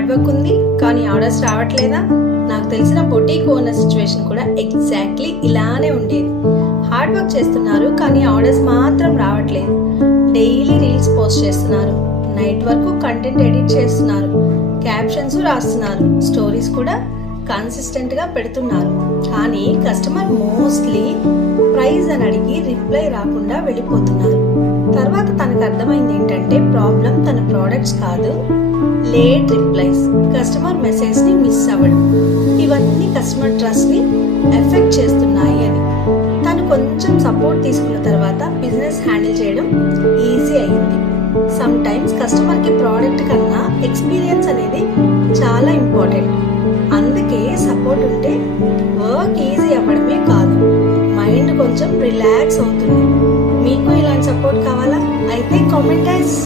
Hard work ఉంది కానీ orders రావట్లేదా? నాకు తెలిసిన బొటీక్ ఓనర్ సిచ్యువేషన్ కూడా ఎగ్జాక్ట్లీ ఇలానే ఉండేది. హార్డ్ వర్క్ చేస్తున్నారు కానీ ఆర్డర్స్ మాత్రం రావట్లేదు. డైలీ రీల్స్ పోస్ట్ చేస్తున్నారు, నైట్ వరకు కంటెంట్ ఎడిట్ చేస్తున్నారు, క్యాప్షన్స్ రాస్తున్నారు, స్టోరీస్ కూడా కన్సిస్టెంట్ గా పెడుతున్నారు. కానీ కస్టమర్ మోస్ట్లీ ప్రైస్ అని అడిగి రిప్లై రాకుండా వెళ్ళిపోతున్నారు. తర్వాత తనకు అర్థమైంది ఏంటంటే ప్రాబ్లం తన ప్రోడక్ట్స్ కాదు, లేట్ రిప్లైస్, కస్టమర్ మెసేజ్ ని మిస్ అవ్వడం, ఇవన్నీ కస్టమర్ ట్రస్ట్ ని ఎఫెక్ట్ చేస్తున్నాయి అని. తను కొంచెం సపోర్ట్ తీసుకున్న తర్వాత బిజినెస్ హ్యాండిల్ చేయడం ఈజీ అయింది. సమ్ టైమ్స్ కస్టమర్ కి ప్రోడక్ట్ కన్నా ఎక్స్పీరియన్స్ అనేది చాలా ఇంపార్టెంట్. అందుకే సపోర్ట్ ఉంటే వర్క్ ఈజీ అవ్వడమే కాదు, మైండ్ కొంచెం రిలాక్స్ అవుతుంది. మీకు ఇలాంటి సపోర్ట్ కావాలా? అయితే కామెంట్